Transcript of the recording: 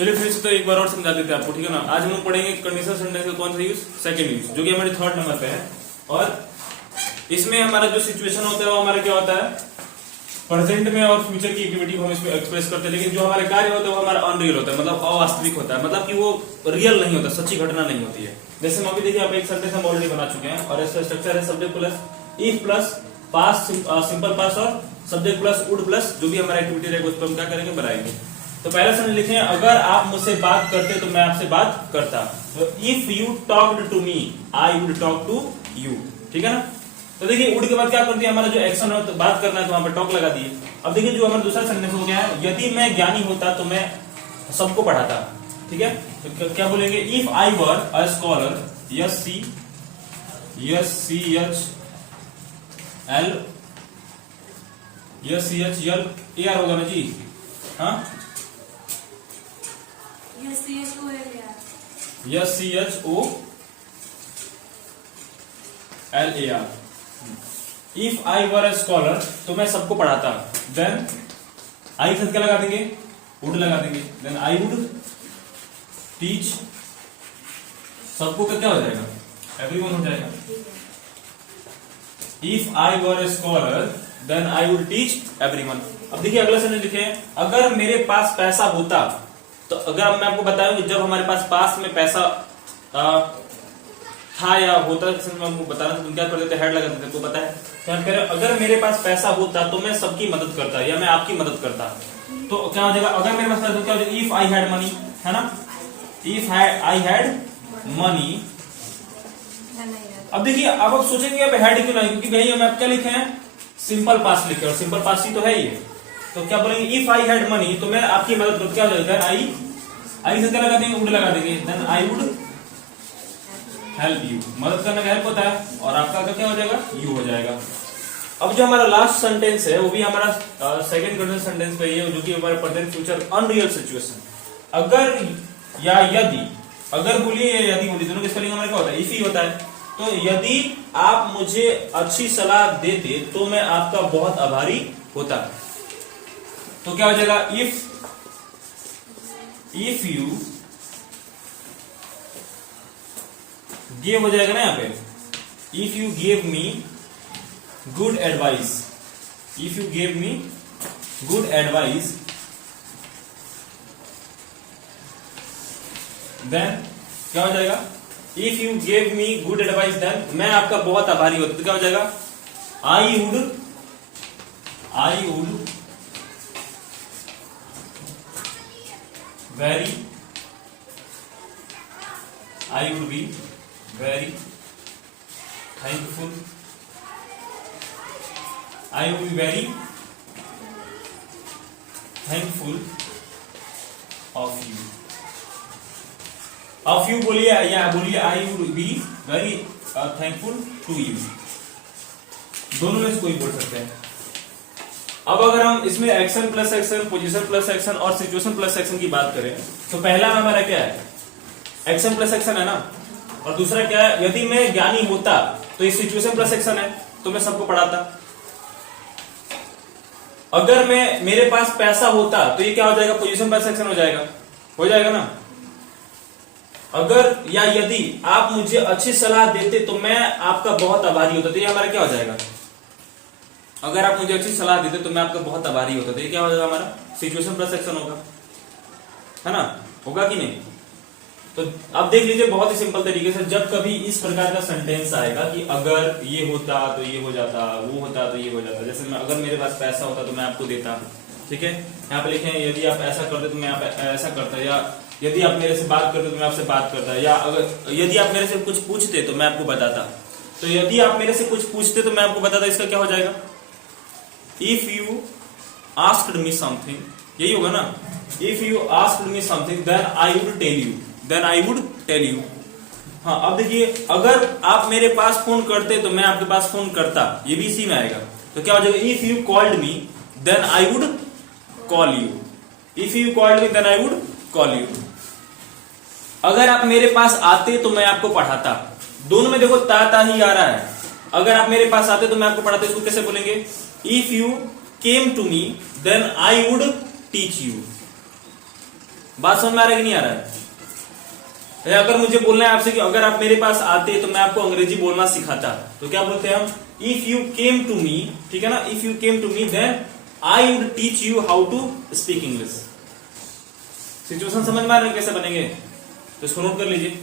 चलिए फिर से तो एक बार और समझा देते हैं आपको, ठीक है ना। आज हम लोग पढ़ेंगे कंडीशनल सेंटेंस का कौन सा यूज, सेकंड यूज, जो कि हमारे थर्ड नंबर पे है। और इसमें हमारा जो सिचुएशन होता है वो हमारा क्या होता है, प्रेजेंट में और फ्यूचर की एक्टिविटी को हम इसमें एक्सप्रेस करते हैं। लेकिन जो हमारा कार्य होता है वो हमारा अनरियल होता है, मतलब अवास्तविक होता है, मतलब कि वो रियल नहीं होता, सच्ची घटना नहीं होती है। जैसे हम अभी देखिए, आप एक सेंटेंस हम ऑलरेडी बना चुके हैं और इसका स्ट्रक्चर है subject plus if plus past simple past और सब्जेक्ट प्लस वुड प्लस जो भी हमारा एक्टिविटी रहेगा उस पर हम क्या करेंगे, बनाएंगे। तो पहला सेंटेंस लिखे, अगर आप मुझसे बात करते तो मैं आपसे बात करता। तो if you talked to me I would talk to you, ठीक है ना। तो देखिए वुड के बाद क्या कर दिया, हमारा जो एक्शन है तो बात करना है तो वहां पर टॉक लगा दिए। अब देखिए जो हमारा दूसरा सेंटेंस हो गया है, यदि मैं ज्ञानी होता तो मैं सबको पढ़ाता, ठीक है। तो क्या बोलेंगे, if I were a scholar, S C H L S C H L A R होगा ना जी, हाँ S C H O L A R. If I were a scholar तो मैं सबको पढ़ाता, देन आई के साथ क्या लगा देंगे, वुड लगा देंगे, देन आई वुड टीच, सबको का क्या हो जाएगा, एवरीवन हो जाएगा। If I were a scholar then I would teach everyone. अब देखिए अगला सेंटेंस लिखे, अगर मेरे पास पैसा होता, तो अगर मैं आपको बताऊं कि जब हमारे पास में पैसा था या होता, मैं आपको बता रहा था, तुम क्या कर देते, हेड लगा देते, आपको पता है। तो अगर मेरे पास पैसा होता तो मैं सबकी मदद करता या मैं आपकी मदद करता। तो क्या हो जाएगा, अगर मेरे पास पैसा तो क्या हो जाएगा, इफ आई हैड मनी, है ना, इफ आई हैड मनी। अब देखिए अब आप सोचेंगे अब हेड क्यों नहीं, क्योंकि भाई हम आप क्या लिखे हैं, सिंपल पास्ट लिखे, और सिंपल पास्ट ही तो है ये। तो क्या बोलेंगे, इफ आई हैड मनी तो मैं आपकी मदद करता, क्या हो जाएगा, आई से क्या लगा देंगे, वुड लगा देंगे, then I would help you. मदद करने का हेल्प होता है और आपका क्या हो जाएगा, यू हो जाएगा। अब जो हमारा लास्ट सेंटेंस है वो भी हमारा सेकंड कंडीशनल सेंटेंस पे है, जो कि हमारा प्रेजेंट फ्यूचर अनरियल सिचुएशन। अगर या यदि, अगर बोलिए या यदि बोलिए, दोनों की स्पेलिंग हमारा क्या होता है, इफ ही होता है। तो यदि आप मुझे अच्छी सलाह देते तो मैं आपका बहुत आभारी होता। तो क्या हो जाएगा, इफ यू गिव हो जाएगा ना यहाँ पे, if you give me good advice, if you give me good advice then क्या हो जाएगा, if you give me good advice then मैं आपका बहुत आभारी होता। तो क्या हो जाएगा, I would be very thankful, I would be very thankful of you. Of you बोलिए या बोलिए I would be very thankful to you, दोनों में से कोई बोल सकते हैं। अब अगर हम इसमें action plus action, position plus action और सिचुएशन प्लस एक्शन की बात करें, तो पहला हमारा क्या है, एक्शन प्लस एक्शन है ना, और दूसरा क्या है, यदि मैं ज्ञानी होता तो ये सिचुएशन प्लस एक्शन है, तो मैं सबको पढ़ाता। अगर मेरे पास पैसा होता तो ये क्या हो जाएगा, पोजीशन प्लस एक्शन हो जाएगा ना। अगर या यदि आप मुझे अच्छी सलाह देते तो मैं आपका बहुत आभारी होता, तो ये हमारा क्या हो जाएगा, अगर आप मुझे अच्छी सलाह देते तो मैं आपका बहुत आभारी होता। तो ये क्या हो जाएगा, हमारा सिचुएशन प्लस एक्शन होगा, है ना, होगा कि नहीं। तो आप देख लीजिए बहुत ही सिंपल तरीके से, जब कभी इस प्रकार का सेंटेंस आएगा कि अगर ये होता तो ये हो जाता, वो होता तो ये हो जाता, जैसे मैं अगर मेरे पास पैसा होता तो मैं आपको देता, ठीक है। यहाँ पे लिखे यदि आप ऐसा करते तो मैं ऐसा करता, या यदि आप मेरे से बात करते तो मैं आपसे बात करता, या अगर यदि आप मेरे से कुछ पूछते तो मैं आपको बताता। तो यदि आप मेरे से कुछ पूछते तो मैं आपको बताता, इसका क्या हो जाएगा, if you asked me something, यही होगा ना, if you asked me something then I would tell you, हाँ। अब देखिए अगर आप मेरे पास फोन करते तो मैं आपके पास फोन करता, ये भी इसी में आएगा। तो क्या हो जाएगा, if you called me then I would call you, if you called me then I would call you. अगर आप मेरे पास आते तो मैं आपको पढ़ाता, दोनों में देखो ता ही आ रहा है। अगर आप मेरे पास आते तो मैं आपको पढ़ाता, इसको कैसे बोलेंगे, if you came to me then I would teach you, बात समझ में आ रहा है कि नहीं आ रहा है? अगर मुझे बोलना है आपसे कि अगर आप मेरे पास आते तो मैं आपको अंग्रेजी बोलना सिखाता, तो क्या बोलते हैं हम? If you came to me, ठीक है ना, if you came to me then I would teach you how to speak English. Situation समझ में आ रहा है कैसे बनेंगे? तो इसको नोट कर लीजिए।